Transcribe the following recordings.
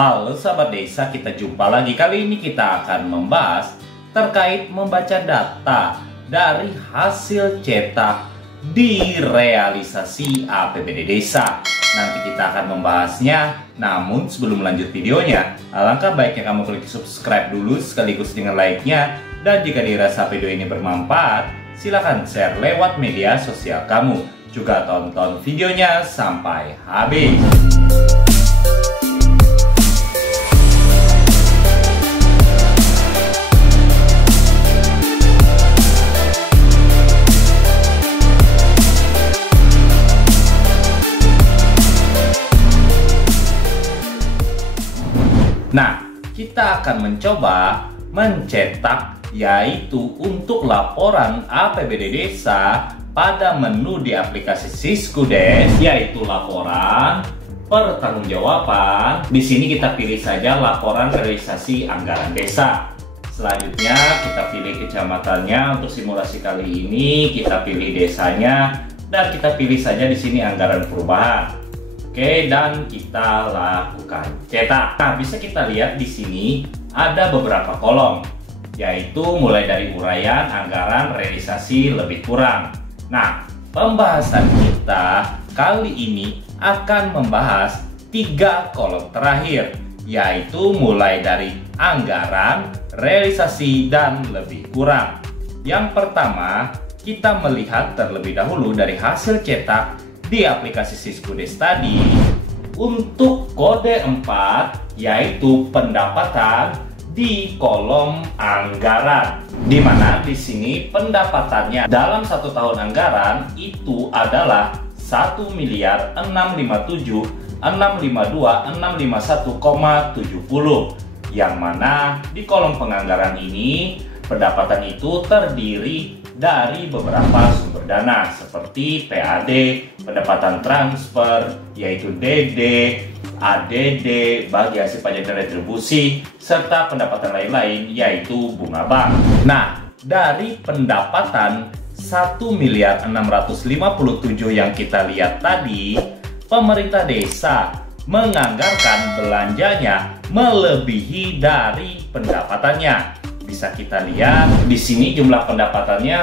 Halo sahabat desa, kita jumpa lagi. Kali ini kita akan membahas terkait membaca data dari hasil cetak di realisasi APBD desa. Nanti kita akan membahasnya. Namun sebelum lanjut videonya, alangkah baiknya kamu klik subscribe dulu sekaligus dengan like-nya. Dan jika dirasa video ini bermanfaat, silahkan share lewat media sosial kamu. Juga tonton videonya sampai habis. Nah, kita akan mencoba mencetak yaitu untuk laporan APBD desa pada menu di aplikasi Siskudes, yaitu laporan pertanggungjawaban. Di sini kita pilih saja laporan realisasi anggaran desa. Selanjutnya kita pilih kecamatannya. Untuk simulasi kali ini kita pilih desanya dan kita pilih saja di sini anggaran perubahan. Oke, dan kita lakukan cetak. Nah, bisa kita lihat di sini ada beberapa kolom, yaitu mulai dari uraian, anggaran, realisasi, lebih kurang. Nah, pembahasan kita kali ini akan membahas 3 kolom terakhir, yaitu mulai dari anggaran, realisasi, dan lebih kurang. Yang pertama, kita melihat terlebih dahulu dari hasil cetak di aplikasi Siskudes tadi. Untuk kode 4 yaitu pendapatan di kolom anggaran, di mana di sini pendapatannya dalam 1 tahun anggaran itu adalah 1.657.652.651,70, yang mana di kolom penganggaran ini pendapatan itu terdiri dari beberapa sumber dana seperti PAD, pendapatan transfer, yaitu DD, ADD, bagi hasil pajak dan retribusi, serta pendapatan lain-lain yaitu bunga bank. Nah, dari pendapatan 1.657 yang kita lihat tadi, pemerintah desa menganggarkan belanjanya melebihi dari pendapatannya. Bisa kita lihat di sini jumlah pendapatannya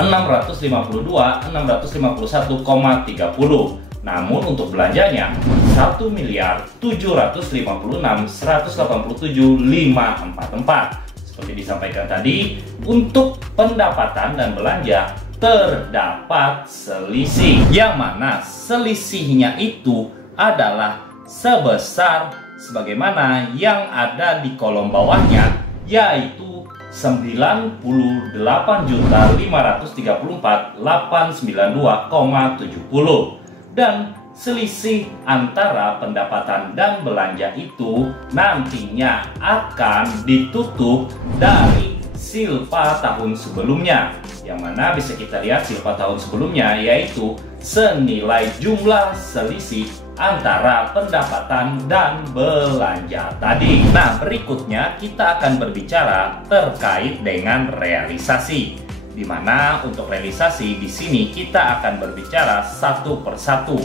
1.652.651,30. Namun untuk belanjanya 1.756.187.544. Seperti disampaikan tadi, untuk pendapatan dan belanja terdapat selisih, yang mana selisihnya itu adalah sebesar sebagaimana yang ada di kolom bawahnya, yaitu 98.534.892,70. Dan selisih antara pendapatan dan belanja itu nantinya akan ditutup dari silpa tahun sebelumnya, yang mana bisa kita lihat silpa tahun sebelumnya yaitu senilai jumlah selisih antara pendapatan dan belanja tadi. Nah, berikutnya kita akan berbicara terkait dengan realisasi, di mana untuk realisasi di sini kita akan berbicara satu persatu.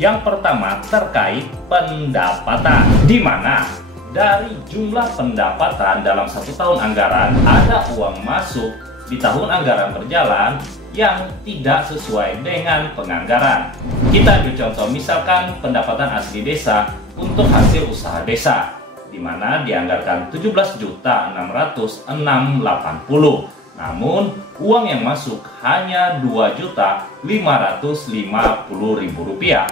Yang pertama terkait pendapatan, di mana dari jumlah pendapatan dalam 1 tahun anggaran ada uang masuk di tahun anggaran berjalan yang tidak sesuai dengan penganggaran. Kita ambil contoh, misalkan pendapatan asli desa untuk hasil usaha desa, di mana dianggarkan 17.600.680. Namun uang yang masuk hanya 2.550.000 rupiah,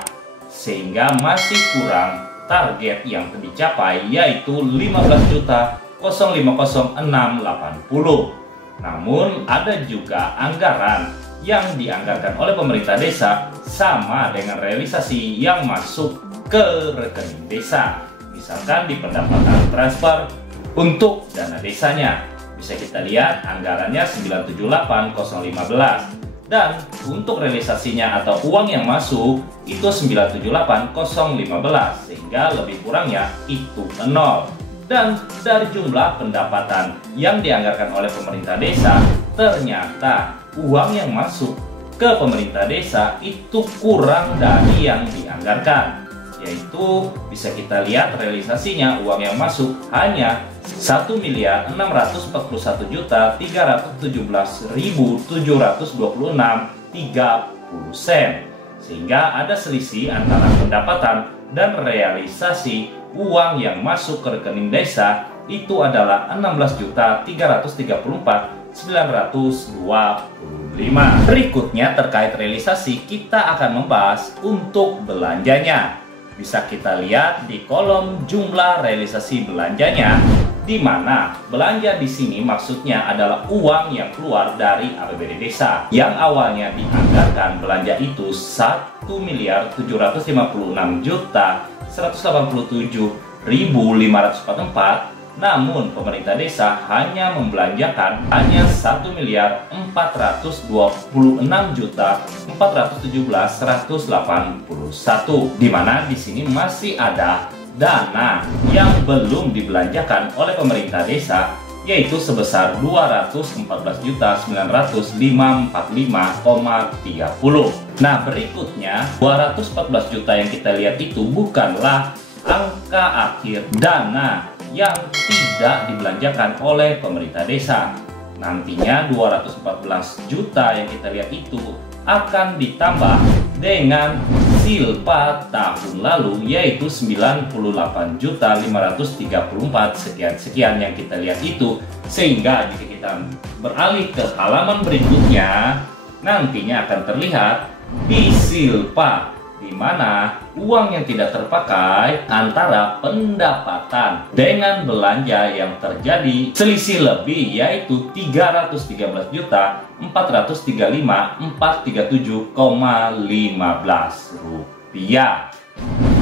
sehingga masih kurang target yang dicapai, yaitu 15.050.680. Namun ada juga anggaran yang dianggarkan oleh pemerintah desa sama dengan realisasi yang masuk ke rekening desa. Misalkan di pendapatan transfer untuk dana desanya, bisa kita lihat anggarannya 978.015, dan untuk realisasinya atau uang yang masuk itu 978.015, sehingga lebih kurangnya itu 0. Dan dari jumlah pendapatan yang dianggarkan oleh pemerintah desa, ternyata uang yang masuk ke pemerintah desa itu kurang dari yang dianggarkan. yaitu bisa kita lihat realisasinya uang yang masuk hanya 1.641.317.726.30 sehingga ada selisih antara pendapatan dan realisasi uang yang masuk ke rekening desa itu adalah 16.344.925. Berikutnya terkait realisasi, kita akan membahas untuk belanjanya. Bisa kita lihat di kolom jumlah realisasi belanjanya, di mana belanja di sini maksudnya adalah uang yang keluar dari APBD desa yang awalnya dianggarkan belanja itu 1.787.544, namun pemerintah desa hanya membelanjakan hanya 1.426.417.181, di mana di sini masih ada dana yang belum dibelanjakan oleh pemerintah desa, yaitu sebesar 214.905.45,30. Nah, berikutnya 214 juta yang kita lihat itu bukanlah angka akhir dana yang tidak dibelanjakan oleh pemerintah desa. Nantinya 214 juta yang kita lihat itu akan ditambah dengan silpa tahun lalu, yaitu 98.534 sekian yang kita lihat itu. Sehingga jika kita beralih ke halaman berikutnya, nantinya akan terlihat di silpa, di mana uang yang tidak terpakai antara pendapatan dengan belanja yang terjadi selisih lebih, yaitu 313.435.437,15 rupiah.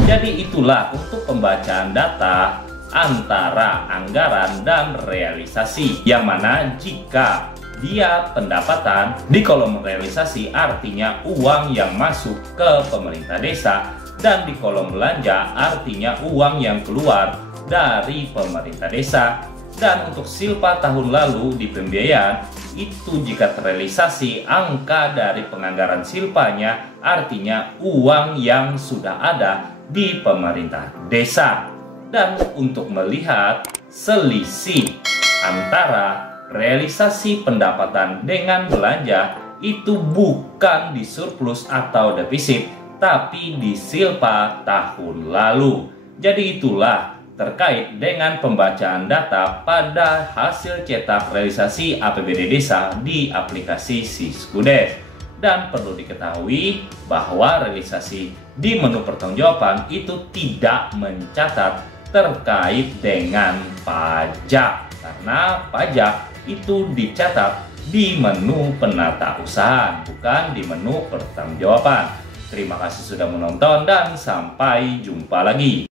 Jadi itulah untuk pembacaan data antara anggaran dan realisasi, yang mana jika dia pendapatan di kolom realisasi artinya uang yang masuk ke pemerintah desa, dan di kolom belanja artinya uang yang keluar dari pemerintah desa. Dan untuk silpa tahun lalu di pembiayaan itu jika terrealisasi angka dari penganggaran silpanya artinya uang yang sudah ada di pemerintah desa. Dan untuk melihat selisih antara realisasi pendapatan dengan belanja itu bukan di surplus atau defisit, tapi di silpa tahun lalu. Jadi itulah terkait dengan pembacaan data pada hasil cetak realisasi APBD desa di aplikasi Siskudes. Dan perlu diketahui bahwa realisasi di menu pertanggungjawaban itu tidak mencatat terkait dengan pajak, karena pajak itu dicatat di menu penata usaha, bukan di menu pertanggungjawaban. Terima kasih sudah menonton dan sampai jumpa lagi.